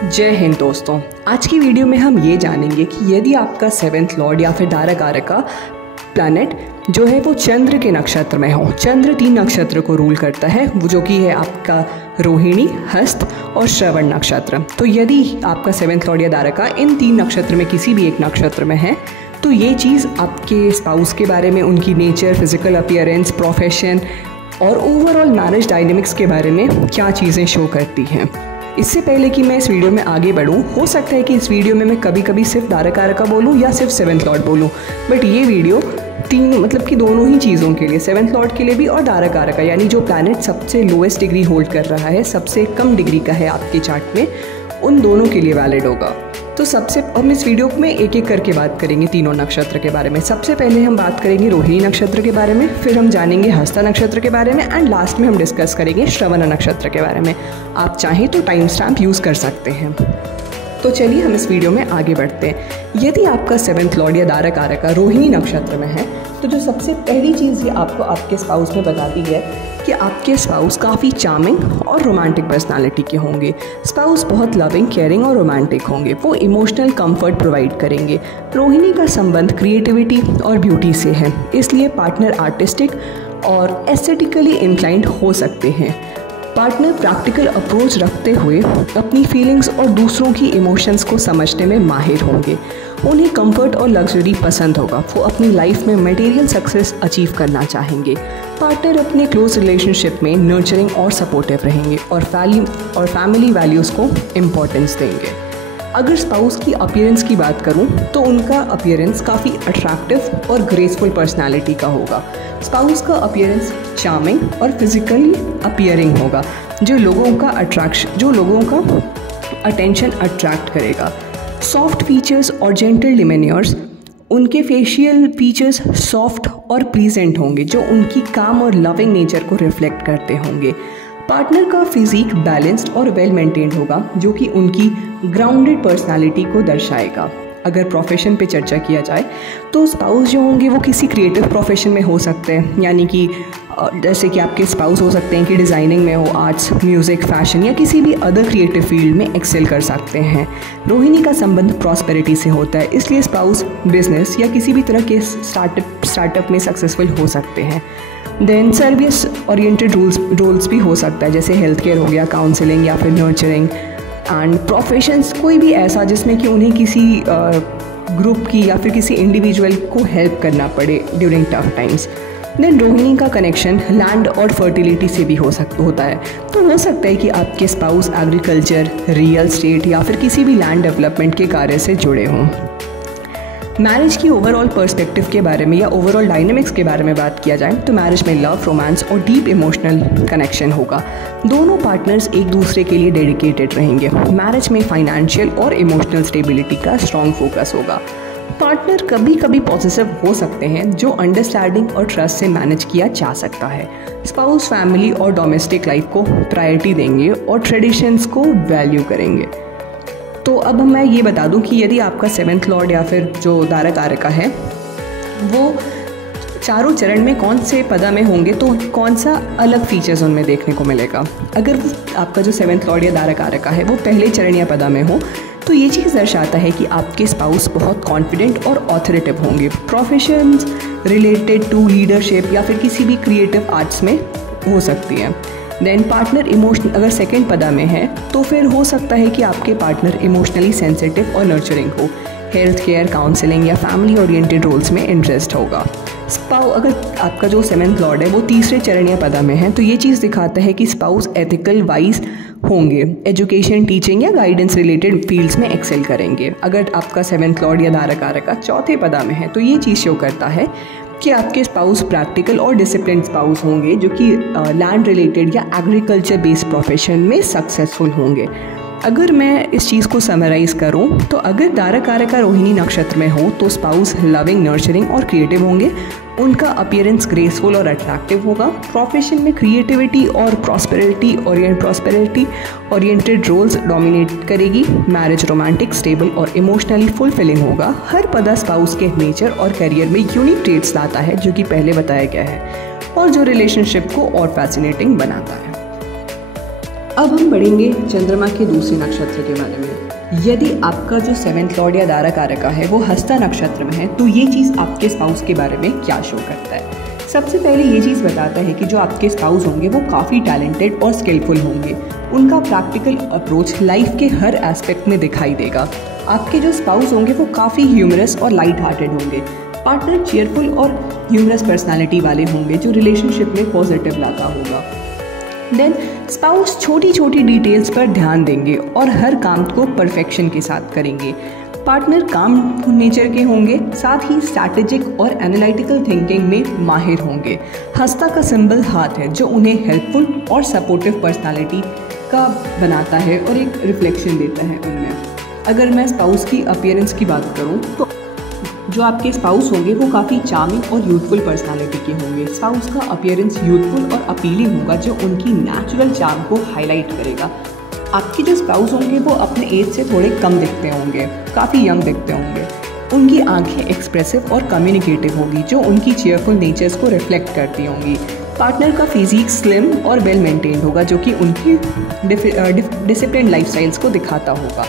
जय हिंद दोस्तों। आज की वीडियो में हम ये जानेंगे कि यदि आपका 7th लॉर्ड या फिर धारका प्लैनेट जो है वो चंद्र के नक्षत्र में हो। चंद्र 3 नक्षत्र को रूल करता है, वो जो कि है आपका रोहिणी, हस्त और श्रवण नक्षत्र। तो यदि आपका 7th लॉर्ड या धारका इन 3 नक्षत्र में किसी भी एक नक्षत्र में है तो ये चीज़ आपके स्पाउस के बारे में, उनकी नेचर, फिजिकल अपीयरेंस, प्रोफेशन और ओवरऑल मैरिज डायनेमिक्स के बारे में क्या चीज़ें शो करती हैं। इससे पहले कि मैं इस वीडियो में आगे बढ़ूं, हो सकता है कि इस वीडियो में मैं कभी कभी सिर्फ धारका बोलूं या सिर्फ 7th लॉर्ड बोलूं, बट ये वीडियो मतलब कि दोनों ही चीज़ों के लिए, 7th लॉर्ड के लिए भी और धारका यानी जो प्लैनेट सबसे लोएस्ट डिग्री होल्ड कर रहा है, सबसे कम डिग्री का है आपके चार्ट में, उन दोनों के लिए वैलिड होगा। तो सबसे हम इस वीडियो में एक एक करके बात करेंगे तीनों नक्षत्र के बारे में। सबसे पहले हम बात करेंगे रोहिणी नक्षत्र के बारे में, फिर हम जानेंगे हस्ता नक्षत्र के बारे में एंड लास्ट में हम डिस्कस करेंगे श्रवण नक्षत्र के बारे में। आप चाहें तो टाइम स्टैम्प यूज़ कर सकते हैं। तो चलिए हम इस वीडियो में आगे बढ़ते हैं। यदि आपका 7th लॉर्ड या धारका रोहिणी नक्षत्र में है तो जो सबसे पहली चीज़ ये आपको आपके स्पाउस में बताती है कि आपके स्पाउस काफ़ी चार्मिंग और रोमांटिक पर्सनालिटी के होंगे। स्पाउस बहुत लविंग, केयरिंग और रोमांटिक होंगे। वो इमोशनल कंफर्ट प्रोवाइड करेंगे। रोहिणी का संबंध क्रिएटिविटी और ब्यूटी से है, इसलिए पार्टनर आर्टिस्टिक और एस्थेटिकली इंक्लाइंड हो सकते हैं। पार्टनर प्रैक्टिकल अप्रोच रखते हुए अपनी फीलिंग्स और दूसरों की इमोशंस को समझने में माहिर होंगे। उन्हें कंफर्ट और लग्जरी पसंद होगा। वो अपनी लाइफ में मटेरियल सक्सेस अचीव करना चाहेंगे। पार्टनर अपने क्लोज रिलेशनशिप में नर्चरिंग और सपोर्टिव रहेंगे और फैमिली वैल्यूज़ को इम्पोर्टेंस देंगे। अगर स्पाउस की अपीयरेंस की बात करूं तो उनका अपीयरेंस काफ़ी अट्रैक्टिव और ग्रेसफुल पर्सनालिटी का होगा। स्पाउस का अपीयरेंस चार्मिंग और फिजिकली अपीयरिंग होगा, जो लोगों का अटेंशन अट्रैक्ट करेगा। सॉफ्ट फीचर्स और जेंटल डिमेन्योर्स, उनके फेशियल फीचर्स सॉफ्ट और प्लीजेंट होंगे, जो उनकी काम और लविंग नेचर को रिफ्लेक्ट करते होंगे। पार्टनर का फिजिक बैलेंस्ड और वेल मेंटेन्ड होगा, जो कि उनकी ग्राउंडेड पर्सनालिटी को दर्शाएगा। अगर प्रोफेशन पे चर्चा किया जाए तो स्पाउस जो होंगे वो किसी क्रिएटिव प्रोफेशन में हो सकते हैं, यानी कि जैसे कि आपके स्पाउस हो सकते हैं कि डिज़ाइनिंग में हो, आर्ट्स, म्यूज़िक, फैशन या किसी भी अदर क्रिएटिव फील्ड में एक्सेल कर सकते हैं। रोहिणी का संबंध प्रॉस्पेरिटी से होता है, इसलिए स्पाउस बिजनेस या किसी भी तरह के स्टार्टअप में सक्सेसफुल हो सकते हैं। देन सर्विस ओरिएंटेड रोल्स भी हो सकता है, जैसे हेल्थ केयर हो गया, काउंसलिंग या फिर नर्चरिंग एंड प्रोफेशंस, कोई भी ऐसा जिसमें कि उन्हें किसी ग्रुप की या फिर किसी इंडिविजुअल को हेल्प करना पड़े during tough times. Then Rohini का कनेक्शन लैंड और फर्टिलिटी से भी होता है। तो हो सकता है कि आपके स्पाउस एग्रीकल्चर, रियल स्टेट या फिर किसी भी लैंड डेवलपमेंट के कार्य से जुड़े हों। मैरिज की ओवरऑल पर्सपेक्टिव के बारे में या ओवरऑल डायनेमिक्स के बारे में बात किया जाए तो मैरिज में लव, रोमांस और डीप इमोशनल कनेक्शन होगा। दोनों पार्टनर्स एक दूसरे के लिए डेडिकेटेड रहेंगे। मैरिज में फाइनेंशियल और इमोशनल स्टेबिलिटी का स्ट्रॉन्ग फोकस होगा। पार्टनर कभी कभी पॉसेसिव हो सकते हैं, जो अंडरस्टैंडिंग और ट्रस्ट से मैनेज किया जा सकता है। स्पाउस फैमिली और डोमेस्टिक लाइफ को प्रायोरिटी देंगे और ट्रेडिशंस को वैल्यू करेंगे। तो अब मैं ये बता दूं कि यदि आपका 7th लॉर्ड या फिर जो धारका है वो चारों चरण में कौन से पदा में होंगे तो कौन सा अलग फीचर्स उनमें देखने को मिलेगा। अगर आपका जो 7th लॉर्ड या धारका है वो पहले चरण या पदा में हो तो ये चीज़ दर्शाता है कि आपके स्पाउस बहुत कॉन्फिडेंट और ऑथोरिटेटिव होंगे। प्रोफेशंस रिलेटेड टू लीडरशिप या फिर किसी भी क्रिएटिव आर्ट्स में हो सकती है। देन पार्टनर इमोशनल, अगर सेकंड पदा में है तो फिर हो सकता है कि आपके पार्टनर इमोशनली सेंसिटिव और नर्चरिंग हो, हेल्थ केयर, काउंसलिंग या फैमिली ओरिएंटेड रोल्स में इंटरेस्ट होगा। अगर आपका जो 7th लॉर्ड है वो तीसरे चरण या पदा में है तो ये चीज़ दिखाता है कि स्पाउस एथिकल वाइज होंगे, एजुकेशन, टीचिंग या गाइडेंस रिलेटेड फील्ड्स में एक्सेल करेंगे। अगर आपका 7th लॉर्ड या धारका चौथे पदा में है तो ये चीज़ शो करता है कि आपके स्पाउस प्रैक्टिकल और डिसिप्लिन स्पाउस होंगे, जो कि लैंड रिलेटेड या एग्रीकल्चर बेस्ड प्रोफेशन में सक्सेसफुल होंगे। अगर मैं इस चीज़ को समराइज़ करूं तो अगर धारका रोहिणी नक्षत्र में हो तो स्पाउस लविंग, नर्चरिंग और क्रिएटिव होंगे। उनका अपीयरेंस ग्रेसफुल और अट्रैक्टिव होगा। प्रोफेशन में क्रिएटिविटी और प्रॉस्पेरिटी ओरिएंटेड रोल्स डोमिनेट करेगी। मैरिज रोमांटिक, स्टेबल और इमोशनली फुलफिलिंग होगा। हर पदा स्पाउस के नेचर और करियर में यूनिक ट्रेट्स लाता है, जो कि पहले बताया गया है, और जो रिलेशनशिप को और फैसिनेटिंग बनाता है। अब हम बढ़ेंगे चंद्रमा के दूसरे नक्षत्र के बारे में। यदि आपका जो 7th लॉर्ड या दारा कारका है वो हस्ता नक्षत्र में है तो ये चीज़ आपके स्पाउस के बारे में क्या शो करता है। सबसे पहले ये चीज़ बताता है कि जो आपके स्पाउस होंगे वो काफ़ी टैलेंटेड और स्किलफुल होंगे। उनका प्रैक्टिकल अप्रोच लाइफ के हर एस्पेक्ट में दिखाई देगा। आपके जो स्पाउस होंगे वो काफ़ी ह्यूमरस और लाइट हार्टेड होंगे। पार्टनर चेयरफुल और ह्यूमरस पर्सनालिटी वाले होंगे जो रिलेशनशिप में पॉजिटिव लाता होगा। देन स्पाउस छोटी छोटी डिटेल्स पर ध्यान देंगे और हर काम को परफेक्शन के साथ करेंगे। पार्टनर काम नेचर के होंगे, साथ ही स्ट्रैटेजिक और एनालिटिकल थिंकिंग में माहिर होंगे। हस्ता का सिंबल हाथ है जो उन्हें हेल्पफुल और सपोर्टिव पर्सनालिटी का बनाता है और एक रिफ्लेक्शन देता है उनमें। अगर मैं स्पाउस की अपीयरेंस की बात करूं तो जो आपके स्पाउस होंगे वो काफ़ी चार्मिंग और यूथफुल पर्सनालिटी के होंगे। स्पाउस का अपीयरेंस यूथफुल और अपीलिंग होगा जो उनकी नेचुरल चार्म को हाईलाइट करेगा। आपके जो स्पाउस होंगे वो अपने एज से थोड़े कम दिखते होंगे, काफ़ी यंग दिखते होंगे। उनकी आंखें एक्सप्रेसिव और कम्युनिकेटिव होगी जो उनकी चेयरफुल नेचर्स को रिफ्लेक्ट करती होंगी। पार्टनर का फिजिक स्लिम और वेल मेंटेन्ड होगा जो कि उनकी डिसिप्लिन लाइफस्टाइल्स को दिखाता होगा।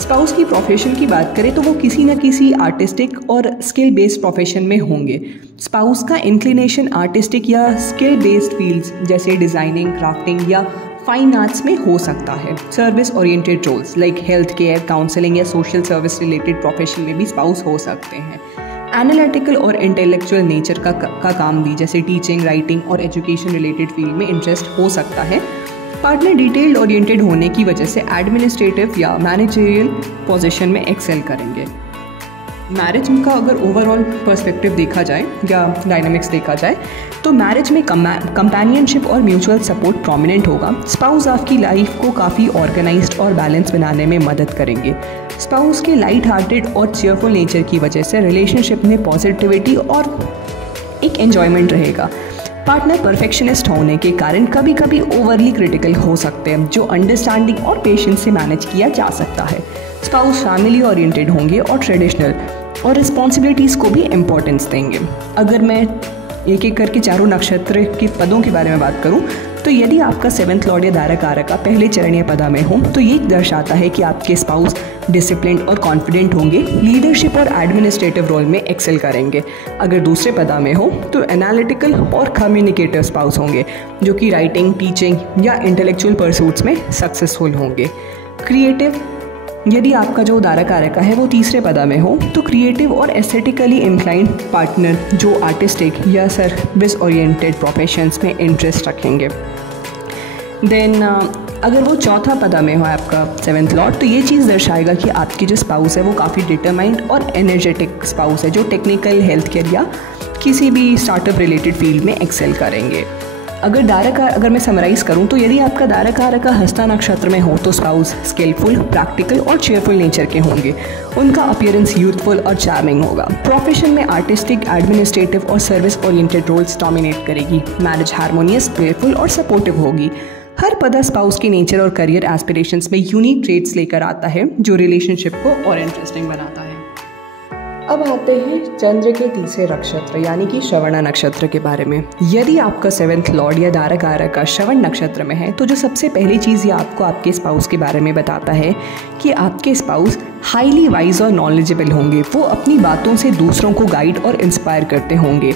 स्पाउस की प्रोफेशन की बात करें तो वो किसी न किसी आर्टिस्टिक और स्किल बेस्ड प्रोफेशन में होंगे। स्पाउस का इंक्लिनेशन आर्टिस्टिक या स्किल बेस्ड फील्ड्स जैसे डिज़ाइनिंग, क्राफ्टिंग या फाइन आर्ट्स में हो सकता है। Service oriented roles like health care, counselling या सोशल सर्विस रिलेटेड प्रोफेशन में भी स्पाउस हो सकते हैं। एनालिटिकल और इंटेलेक्चुअल नेचर का काम भी जैसे टीचिंग, राइटिंग और एजुकेशन रिलेटेड फील्ड में इंटरेस्ट हो सकता है। पार्टनर डिटेल्ड ओरिएंटेड होने की वजह से एडमिनिस्ट्रेटिव या मैनेजरियल पोजीशन में एक्सेल करेंगे। मैरिज का अगर ओवरऑल पर्सपेक्टिव देखा जाए या डायनामिक्स देखा जाए तो मैरिज में कंपेनियनशिप और म्यूचुअल सपोर्ट प्रोमिनेंट होगा। स्पाउस आपकी लाइफ को काफ़ी ऑर्गेनाइज्ड और बैलेंस बनाने में मदद करेंगे। स्पाउस के लाइट हार्टेड और चेयरफुल नेचर की वजह से रिलेशनशिप में पॉजिटिविटी और एक एन्जॉयमेंट रहेगा। पार्टनर परफेक्शनिस्ट होने के कारण कभी कभी ओवरली क्रिटिकल हो सकते हैं जो अंडरस्टैंडिंग और पेशेंस से मैनेज किया जा सकता है। स्पाउस फैमिली ओरिएंटेड होंगे और ट्रेडिशनल और रिस्पॉन्सिबिलिटीज़ को भी इम्पोर्टेंस देंगे। अगर मैं एक एक करके चारों नक्षत्र के पदों के बारे में बात करूं तो यदि आपका 7th लॉर्ड या दारा कारका पहले चरणीय पदा में हो तो ये दर्शाता है कि आपके स्पाउस डिसिप्लिन्ड और कॉन्फिडेंट होंगे, लीडरशिप और एडमिनिस्ट्रेटिव रोल में एक्सेल करेंगे। अगर दूसरे पदा में हो तो एनालिटिकल और कम्युनिकेटिव स्पाउस होंगे जो कि राइटिंग, टीचिंग या इंटेलेक्चुअल परसूट्स में सक्सेसफुल होंगे। क्रिएटिव यदि आपका जो दारा कारका है वो तीसरे पदा में हो तो क्रिएटिव और एस्थेटिकली इंक्लाइंड पार्टनर जो आर्टिस्टिक या सर्विस ओरिएंटेड प्रोफेशंस में इंटरेस्ट रखेंगे। देन अगर वो चौथा पदा में हो आपका 7th लॉर्ड तो ये चीज़ दर्शाएगा कि आपकी जो स्पाउस है वो काफ़ी डिटरमाइंड और एनर्जेटिक स्पाउस है जो टेक्निकल, हेल्थ केयर या किसी भी स्टार्टअप रिलेटेड फील्ड में एक्सेल करेंगे। अगर मैं समराइज़ करूं तो यदि आपका दारा कारका हस्ता नक्षत्र में हो तो स्पाउस स्किलफुल, प्रैक्टिकल और चेयरफुल नेचर के होंगे। उनका अपीयरेंस यूथफुल और चार्मिंग होगा। प्रोफेशन में आर्टिस्टिक, एडमिनिस्ट्रेटिव और सर्विस ओरिएंटेड रोल्स डोमिनेट करेगी। मैरिज हार्मोनियस, प्लेफुल और सपोर्टिव होगी। हर पदा स्पाउस के नेचर और करियर एस्पिरेशंस में यूनिक ट्रेट्स लेकर आता है जो रिलेशनशिप को और इंटरेस्टिंग बनाता है। अब आते हैं चंद्र के तीसरे नक्षत्र यानी कि श्रवण नक्षत्र के बारे में। यदि आपका 7th लॉर्ड या दारा कारका श्रवण नक्षत्र में है तो जो सबसे पहली चीज़ ये आपको आपके स्पाउस के बारे में बताता है कि आपके स्पाउस हाईली वाइज और नॉलेजेबल होंगे। वो अपनी बातों से दूसरों को गाइड और इंस्पायर करते होंगे।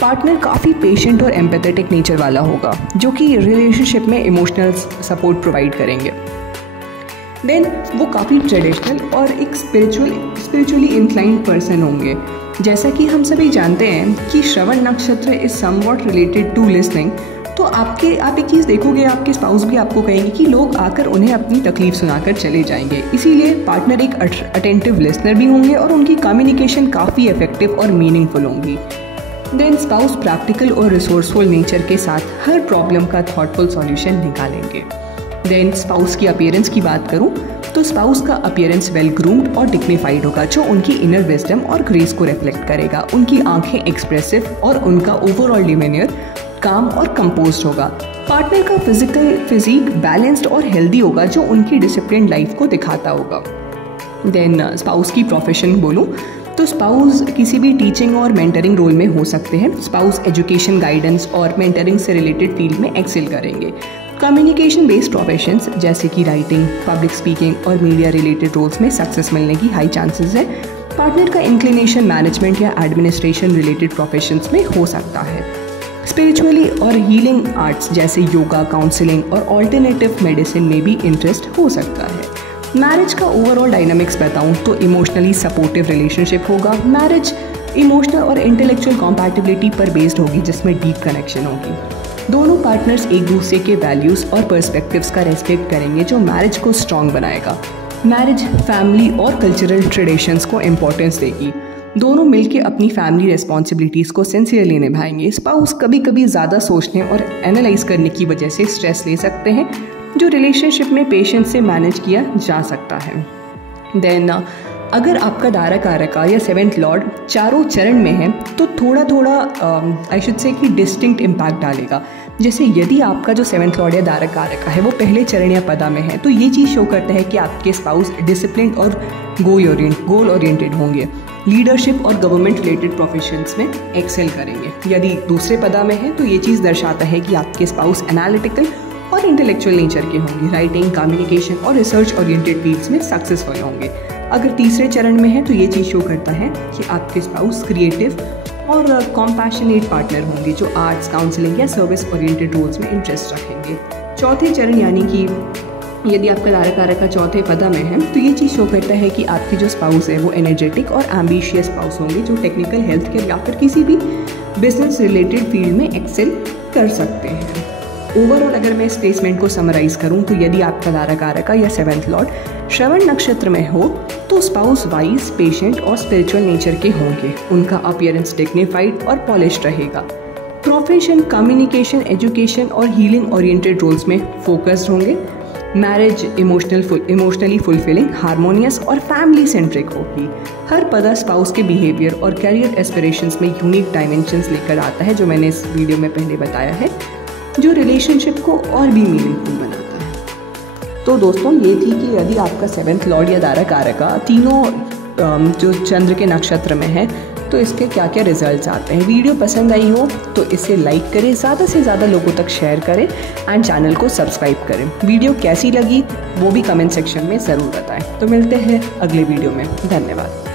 पार्टनर काफ़ी पेशेंट और एम्पैथेटिक नेचर वाला होगा जो कि रिलेशनशिप में इमोशनल सपोर्ट प्रोवाइड करेंगे। देन वो काफ़ी ट्रेडिशनल और एक स्पिरिचुअली इंक्लाइंड पर्सन होंगे। जैसा कि हम सभी जानते हैं कि श्रवण नक्षत्र is somewhat related to listening. तो आप एक चीज़ देखोगे, आपके स्पाउस भी आपको कहेंगे कि लोग आकर उन्हें अपनी तकलीफ सुनाकर चले जाएंगे। इसीलिए पार्टनर एक अटेंटिव लिसनर भी होंगे और उनकी कम्युनिकेशन काफ़ी इफेक्टिव और मीनिंगफुल होंगी। देन स्पाउस प्रैक्टिकल और रिसोर्सफुल नेचर के साथ हर प्रॉब्लम का थॉटफुल सॉल्यूशन निकालेंगे। देन स्पाउस की अपीयरेंस की बात करूं तो स्पाउस का अपीयरेंस वेल ग्रूम्ड और डिग्निफाइड होगा जो उनकी इनर विजडम और ग्रेस को रिफ्लेक्ट करेगा। उनकी आंखें एक्सप्रेसिव और उनका ओवरऑल डिमेनियर काम और कंपोज्ड होगा। पार्टनर का फिजिक बैलेंस्ड और हेल्दी होगा जो उनकी डिसिप्लिन लाइफ को दिखाता होगा। देन स्पाउस की प्रोफेशन बोलूँ तो स्पाउस किसी भी टीचिंग और मेंटरिंग रोल में हो सकते हैं। स्पाउस एजुकेशन, गाइडेंस और मेंटरिंग से रिलेटेड फील्ड में एक्सेल करेंगे। कम्युनिकेशन बेस्ड प्रोफेशंस जैसे कि राइटिंग, पब्लिक स्पीकिंग और मीडिया रिलेटेड रोल्स में सक्सेस मिलने की हाई चांसेस है। पार्टनर का इंक्लिनेशन मैनेजमेंट या एडमिनिस्ट्रेशन रिलेटेड प्रोफेशंस में हो सकता है। स्पिरिचुअली और हीलिंग आर्ट्स जैसे योगा, काउंसलिंग और ऑल्टरनेटिव मेडिसिन में भी इंटरेस्ट हो सकता है। मैरिज का ओवरऑल डायनामिक्स बताऊं तो इमोशनली सपोर्टिव रिलेशनशिप होगा। मैरिज इमोशनल और इंटेलेक्चुअल कॉम्पैटिबिलिटी पर बेस्ड होगी, जिसमें डीप कनेक्शन होगी। दोनों पार्टनर्स एक दूसरे के वैल्यूज़ और पर्सपेक्टिव्स का रेस्पेक्ट करेंगे, जो मैरिज को स्ट्रॉन्ग बनाएगा। मैरिज फैमिली और कल्चरल ट्रेडिशंस को इम्पोर्टेंस देगी। दोनों मिलकर अपनी फैमिली रिस्पॉन्सिबिलिटीज़ को सिंसियरली निभाएंगे। स्पाउस कभी कभी ज़्यादा सोचने और एनालाइज करने की वजह से स्ट्रेस ले सकते हैं, जो रिलेशनशिप में पेशेंस से मैनेज किया जा सकता है। देन अगर आपका दारा कारका या सेवेंथ लॉर्ड चारों चरण में है तो थोड़ा आई शुड से कि डिस्टिंक्ट इम्पैक्ट डालेगा। जैसे यदि आपका जो सेवेंथ लॉर्ड या दारा कारका है वो पहले चरण या पदा में है, तो ये चीज़ शो करता है कि आपके स्पाउस डिसिप्लिन और गोल ओरिएंटेड होंगे, लीडरशिप और गवर्नमेंट रिलेटेड प्रोफेशंस में एक्सेल करेंगे। यदि दूसरे पदा में है तो ये चीज़ दर्शाता है कि आपके स्पाउस एनालिटिकल और इंटेलेक्चुअल नेचर के होंगे, राइटिंग, कम्युनिकेशन और रिसर्च ओरिएंटेड फील्ड्स में सक्सेसफुल होंगे। अगर तीसरे चरण में है तो ये चीज़ शो करता है कि आपके स्पाउस क्रिएटिव और कॉम्पैशनेट पार्टनर होंगे, जो आर्ट्स, काउंसलिंग या सर्विस ओरिएंटेड रोल्स में इंटरेस्ट रखेंगे। चौथे चरण यानी कि यदि आपका दारा कारका चौथे पदा में है तो ये चीज़ शो करता है कि आपकी जो स्पाउस है वो एनर्जेटिक और एम्बिशियस स्पाउस होंगे, जो टेक्निकल, हेल्थ केयर या फिर किसी भी बिजनेस रिलेटेड फील्ड में एक्सेल कर सकते हैं। ओवरऑल अगर मैं इस प्लेसमेंट को समराइज करूं तो यदि आपका दारा कारका या सेवेंथ लॉर्ड श्रवण नक्षत्र में हो तो स्पाउस वाइज, पेशेंट और स्पिरिचुअल नेचर के होंगे। उनका अपीयरेंस डिग्निफाइड और पॉलिश्ड रहेगा। प्रोफेशन, कम्युनिकेशन, एजुकेशन और हीलिंग ओरिएंटेड रोल्स में फोकस्ड होंगे। मैरिज इमोशनली फुलफिलिंग, हार्मोनियस और फैमिली सेंट्रिक होगी। हर पदा स्पाउस के बिहेवियर और कैरियर एस्पिरेशंस में यूनिक डायमेंशंस लेकर आता है, जो मैंने इस वीडियो में पहले बताया है, जो रिलेशनशिप को और भी मीनिंगफुल बनाता है। तो दोस्तों ये थी कि यदि आपका सेवेंथ लॉर्ड या दारा कारका तीनों जो चंद्र के नक्षत्र में है तो इसके क्या क्या रिजल्ट्स आते हैं। वीडियो पसंद आई हो तो इसे लाइक करें, ज़्यादा से ज़्यादा लोगों तक शेयर करें एंड चैनल को सब्सक्राइब करें। वीडियो कैसी लगी वो भी कमेंट सेक्शन में ज़रूर बताएं। तो मिलते हैं अगले वीडियो में। धन्यवाद।